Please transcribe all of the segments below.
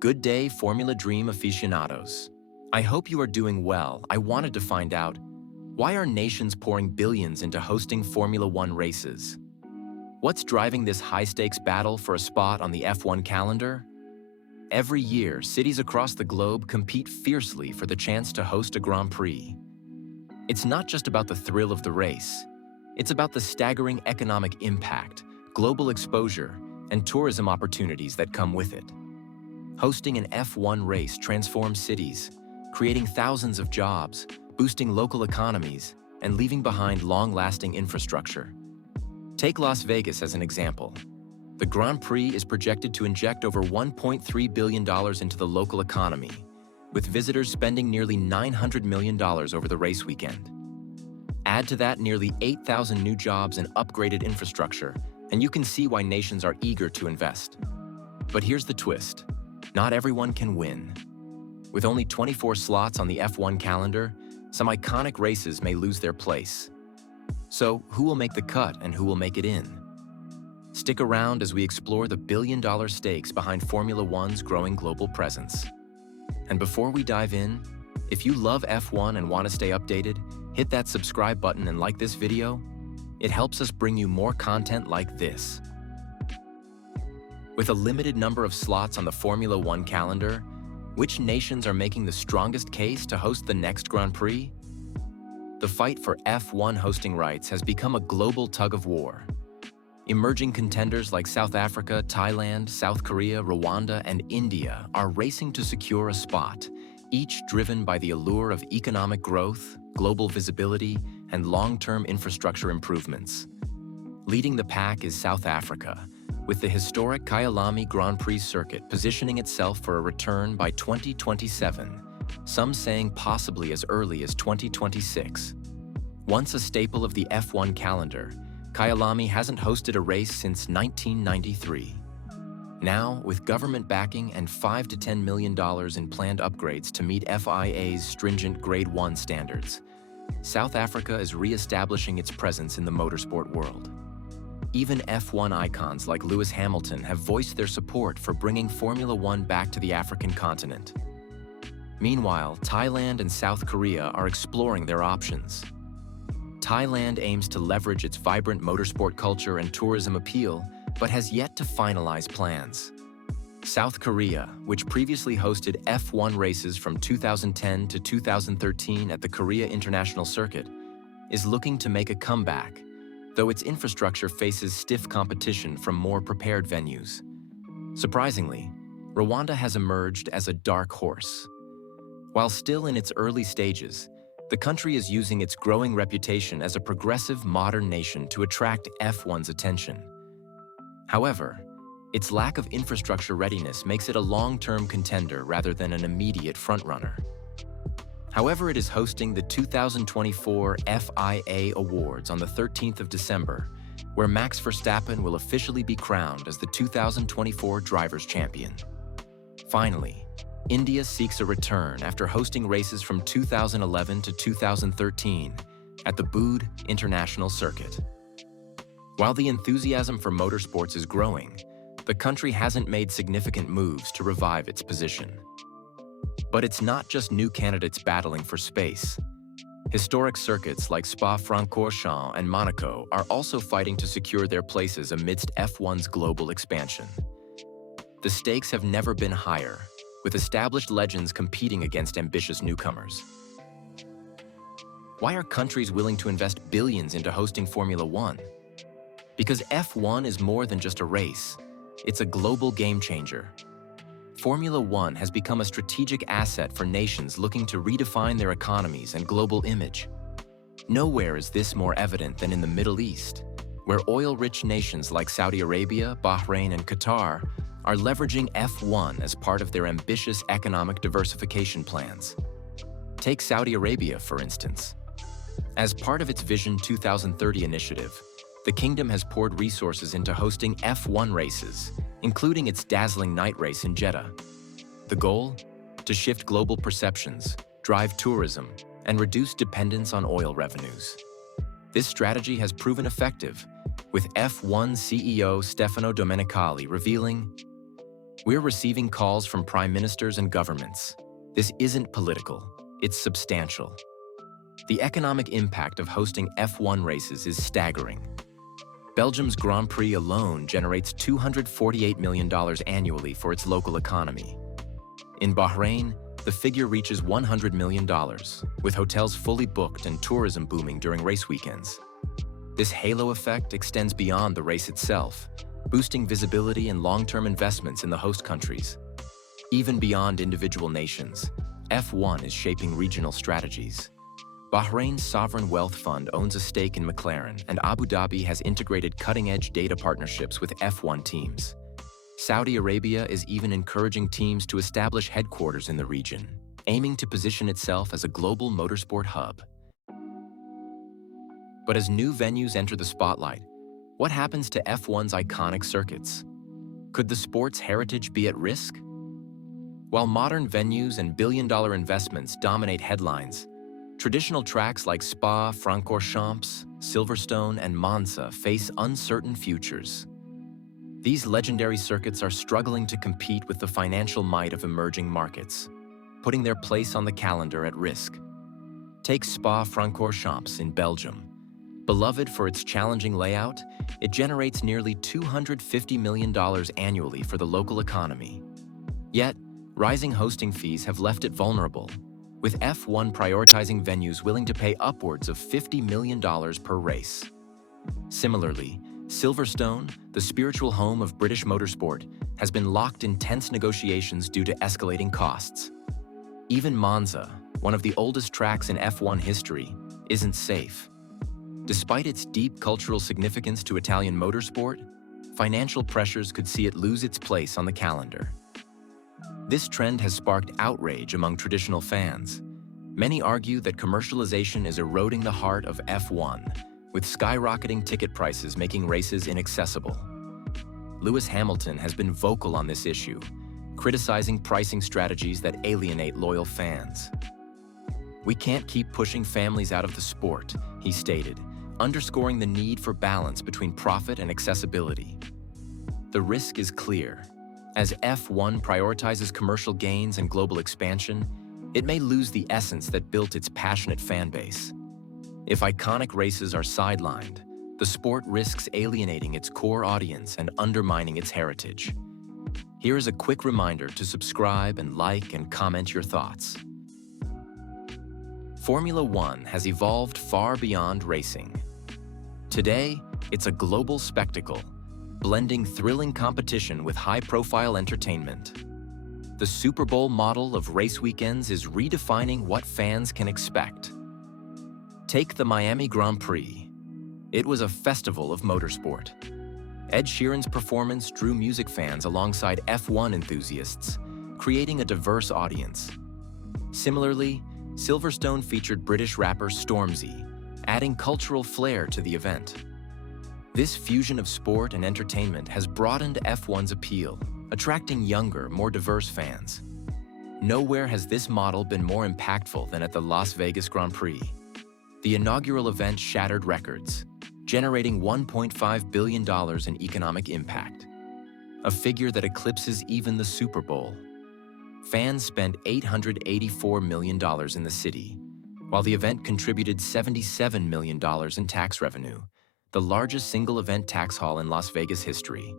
Good day, Formula Dream aficionados. I hope you are doing well. I wanted to find out, why are nations pouring billions into hosting Formula One races? What's driving this high-stakes battle for a spot on the F1 calendar? Every year, cities across the globe compete fiercely for the chance to host a Grand Prix. It's not just about the thrill of the race. It's about the staggering economic impact, global exposure, and tourism opportunities that come with it. Hosting an F1 race transforms cities, creating thousands of jobs, boosting local economies, and leaving behind long-lasting infrastructure. Take Las Vegas as an example. The Grand Prix is projected to inject over $1.3 billion into the local economy, with visitors spending nearly $900 million over the race weekend. Add to that nearly 8,000 new jobs and upgraded infrastructure, and you can see why nations are eager to invest. But here's the twist. Not everyone can win. With only 24 slots on the F1 calendar, some iconic races may lose their place. So, who will make the cut and who will make it in? Stick around as we explore the billion-dollar stakes behind Formula One's growing global presence. And before we dive in, if you love F1 and want to stay updated, hit that subscribe button and like this video. It helps us bring you more content like this. With a limited number of slots on the Formula One calendar, which nations are making the strongest case to host the next Grand Prix? The fight for F1 hosting rights has become a global tug-of-war. Emerging contenders like South Africa, Thailand, South Korea, Rwanda, and India are racing to secure a spot, each driven by the allure of economic growth, global visibility, and long-term infrastructure improvements. Leading the pack is South Africa, with the historic Kyalami Grand Prix circuit positioning itself for a return by 2027, some saying possibly as early as 2026. Once a staple of the F1 calendar, Kyalami hasn't hosted a race since 1993. Now, with government backing and $5 to $10 million in planned upgrades to meet FIA's stringent Grade 1 standards, South Africa is re-establishing its presence in the motorsport world. Even F1 icons like Lewis Hamilton have voiced their support for bringing Formula One back to the African continent. Meanwhile, Thailand and South Korea are exploring their options. Thailand aims to leverage its vibrant motorsport culture and tourism appeal, but has yet to finalize plans. South Korea, which previously hosted F1 races from 2010 to 2013 at the Korea International Circuit, is looking to make a comeback, though its infrastructure faces stiff competition from more prepared venues. Surprisingly, Rwanda has emerged as a dark horse. While still in its early stages, the country is using its growing reputation as a progressive modern nation to attract F1's attention. However, its lack of infrastructure readiness makes it a long-term contender rather than an immediate frontrunner. However, it is hosting the 2024 FIA Awards on the 13th of December, where Max Verstappen will officially be crowned as the 2024 Drivers' Champion. Finally, India seeks a return after hosting races from 2011 to 2013 at the Bood International Circuit. While the enthusiasm for motorsports is growing, the country hasn't made significant moves to revive its position. But it's not just new candidates battling for space. Historic circuits like Spa-Francorchamps and Monaco are also fighting to secure their places amidst F1's global expansion. The stakes have never been higher, with established legends competing against ambitious newcomers. Why are countries willing to invest billions into hosting Formula One? Because F1 is more than just a race. It's a global game changer. Formula One has become a strategic asset for nations looking to redefine their economies and global image. Nowhere is this more evident than in the Middle East, where oil-rich nations like Saudi Arabia, Bahrain, and Qatar are leveraging F1 as part of their ambitious economic diversification plans. Take Saudi Arabia, for instance. As part of its Vision 2030 initiative, the kingdom has poured resources into hosting F1 races, including its dazzling night race in Jeddah. The goal? To shift global perceptions, drive tourism, and reduce dependence on oil revenues. This strategy has proven effective, with F1 CEO Stefano Domenicali revealing, We're receiving calls from prime ministers and governments. This isn't political, it's substantial. The economic impact of hosting F1 races is staggering. Belgium's Grand Prix alone generates $248 million annually for its local economy. In Bahrain, the figure reaches $100 million, with hotels fully booked and tourism booming during race weekends. This halo effect extends beyond the race itself, boosting visibility and long-term investments in the host countries. Even beyond individual nations, F1 is shaping regional strategies. Bahrain's sovereign wealth fund owns a stake in McLaren, and Abu Dhabi has integrated cutting-edge data partnerships with F1 teams. Saudi Arabia is even encouraging teams to establish headquarters in the region, aiming to position itself as a global motorsport hub. But as new venues enter the spotlight, what happens to F1's iconic circuits? Could the sport's heritage be at risk? While modern venues and billion-dollar investments dominate headlines, traditional tracks like Spa-Francorchamps, Silverstone, and Monza face uncertain futures. These legendary circuits are struggling to compete with the financial might of emerging markets, putting their place on the calendar at risk. Take Spa-Francorchamps in Belgium. Beloved for its challenging layout, it generates nearly $250 million annually for the local economy. Yet, rising hosting fees have left it vulnerable, with F1 prioritizing venues willing to pay upwards of $50 million per race. Similarly, Silverstone, the spiritual home of British motorsport, has been locked in tense negotiations due to escalating costs. Even Monza, one of the oldest tracks in F1 history, isn't safe. Despite its deep cultural significance to Italian motorsport, financial pressures could see it lose its place on the calendar. This trend has sparked outrage among traditional fans. Many argue that commercialization is eroding the heart of F1, with skyrocketing ticket prices making races inaccessible. Lewis Hamilton has been vocal on this issue, criticizing pricing strategies that alienate loyal fans. "We can't keep pushing families out of the sport," he stated, underscoring the need for balance between profit and accessibility. The risk is clear. As F1 prioritizes commercial gains and global expansion, it may lose the essence that built its passionate fan base. If iconic races are sidelined, the sport risks alienating its core audience and undermining its heritage. Here is a quick reminder to subscribe and like and comment your thoughts. Formula One has evolved far beyond racing. Today, it's a global spectacle, blending thrilling competition with high-profile entertainment. The Super Bowl model of race weekends is redefining what fans can expect. Take the Miami Grand Prix. It was a festival of motorsport. Ed Sheeran's performance drew music fans alongside F1 enthusiasts, creating a diverse audience. Similarly, Silverstone featured British rapper Stormzy, adding cultural flair to the event. This fusion of sport and entertainment has broadened F1's appeal, attracting younger, more diverse fans. Nowhere has this model been more impactful than at the Las Vegas Grand Prix. The inaugural event shattered records, generating $1.5 billion in economic impact, a figure that eclipses even the Super Bowl. Fans spent $884 million in the city, while the event contributed $77 million in tax revenue, the largest single-event tax haul in Las Vegas history.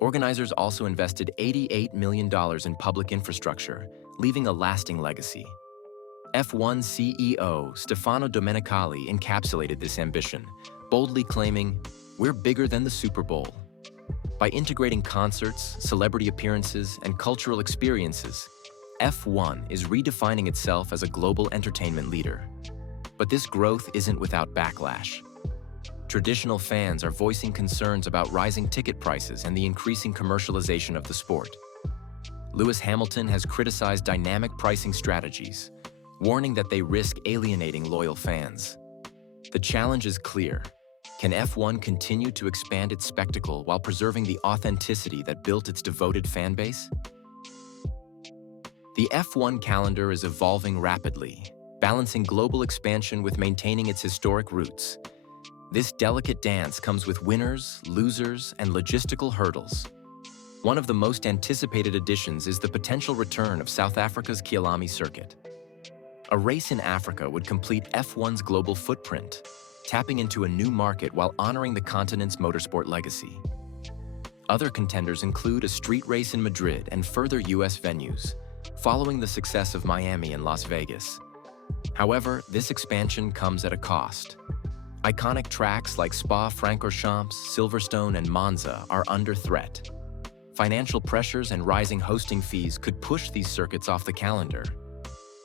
Organizers also invested $88 million in public infrastructure, leaving a lasting legacy. F1 CEO Stefano Domenicali encapsulated this ambition, boldly claiming, "We're bigger than the Super Bowl." By integrating concerts, celebrity appearances, and cultural experiences, F1 is redefining itself as a global entertainment leader. But this growth isn't without backlash. Traditional fans are voicing concerns about rising ticket prices and the increasing commercialization of the sport. Lewis Hamilton has criticized dynamic pricing strategies, warning that they risk alienating loyal fans. The challenge is clear. Can F1 continue to expand its spectacle while preserving the authenticity that built its devoted fan base? The F1 calendar is evolving rapidly, balancing global expansion with maintaining its historic roots. This delicate dance comes with winners, losers, and logistical hurdles. One of the most anticipated additions is the potential return of South Africa's Kyalami circuit. A race in Africa would complete F1's global footprint, tapping into a new market while honoring the continent's motorsport legacy. Other contenders include a street race in Madrid and further US venues, following the success of Miami and Las Vegas. However, this expansion comes at a cost. Iconic tracks like Spa-Francorchamps, Silverstone, and Monza are under threat. Financial pressures and rising hosting fees could push these circuits off the calendar.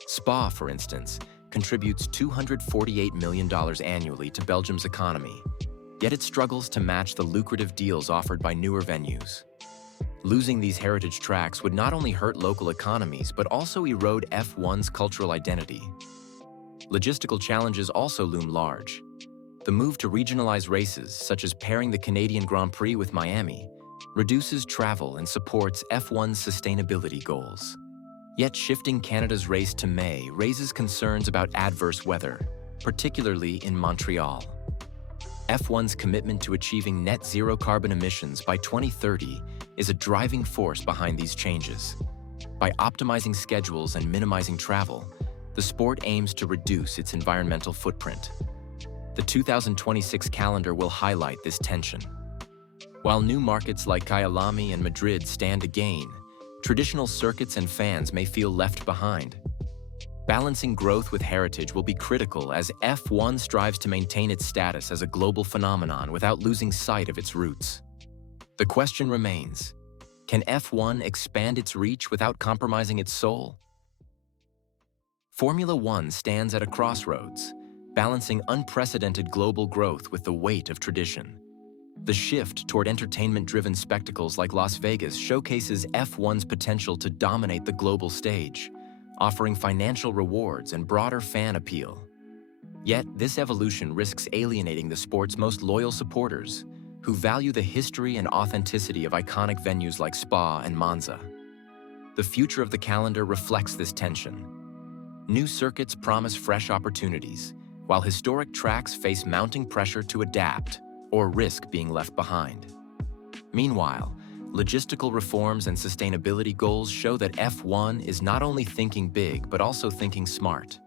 Spa, for instance, contributes $248 million annually to Belgium's economy, yet it struggles to match the lucrative deals offered by newer venues. Losing these heritage tracks would not only hurt local economies, but also erode F1's cultural identity. Logistical challenges also loom large. The move to regionalize races, such as pairing the Canadian Grand Prix with Miami, reduces travel and supports F1's sustainability goals. Yet shifting Canada's race to May raises concerns about adverse weather, particularly in Montreal. F1's commitment to achieving net zero carbon emissions by 2030 is a driving force behind these changes. By optimizing schedules and minimizing travel, the sport aims to reduce its environmental footprint. The 2026 calendar will highlight this tension. While new markets like Kyalami and Madrid stand to gain, traditional circuits and fans may feel left behind. Balancing growth with heritage will be critical as F1 strives to maintain its status as a global phenomenon without losing sight of its roots. The question remains, can F1 expand its reach without compromising its soul? Formula One stands at a crossroads, balancing unprecedented global growth with the weight of tradition. The shift toward entertainment-driven spectacles like Las Vegas showcases F1's potential to dominate the global stage, offering financial rewards and broader fan appeal. Yet, this evolution risks alienating the sport's most loyal supporters, who value the history and authenticity of iconic venues like Spa and Monza. The future of the calendar reflects this tension. New circuits promise fresh opportunities, while historic tracks face mounting pressure to adapt or risk being left behind. Meanwhile, logistical reforms and sustainability goals show that F1 is not only thinking big, but also thinking smart.